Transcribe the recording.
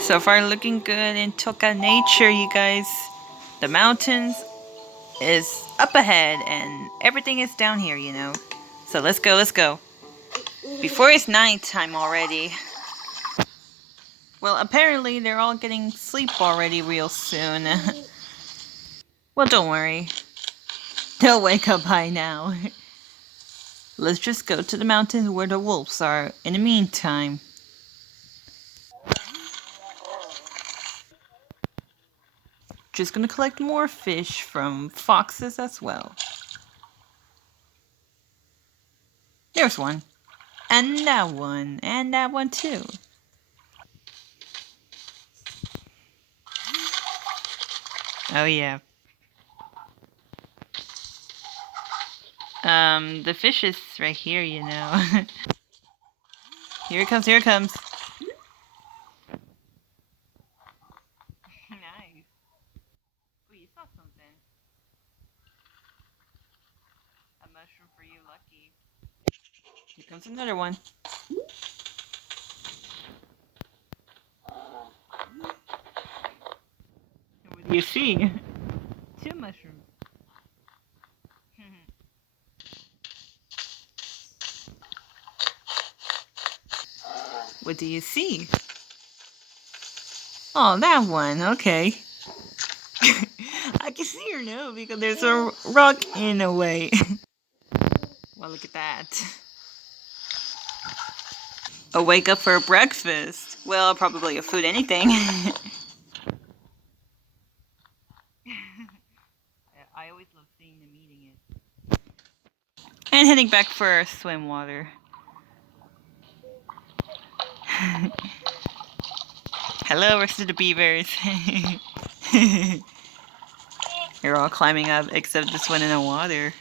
So far looking good in Toca nature, you guys. The mountains is up ahead and everything is down here, you know. So let's go, let's go. Before it's nighttime already. Well, apparently they're all getting sleep already real soon. Well, don't worry. They'll wake up by now. Let's just go to the mountains where the wolves are in the meantime. Just gonna collect more fish from foxes as well. There's one. And that one. And that one too. Oh yeah. The fish is right here, you know. Here it comes, here it comes. Nice. Oh, you saw something. A mushroom for you, lucky. Here comes another one. What do you see? Two mushrooms. What do you see? Oh, that one. Okay. I can see her now because there's a rock in the way. Well, look at that. A wake up for breakfast. Well, probably a food, anything. I always love seeing them eating it. And heading back for swim water. Hello, rest of the beavers. They're all climbing up except this one in the water.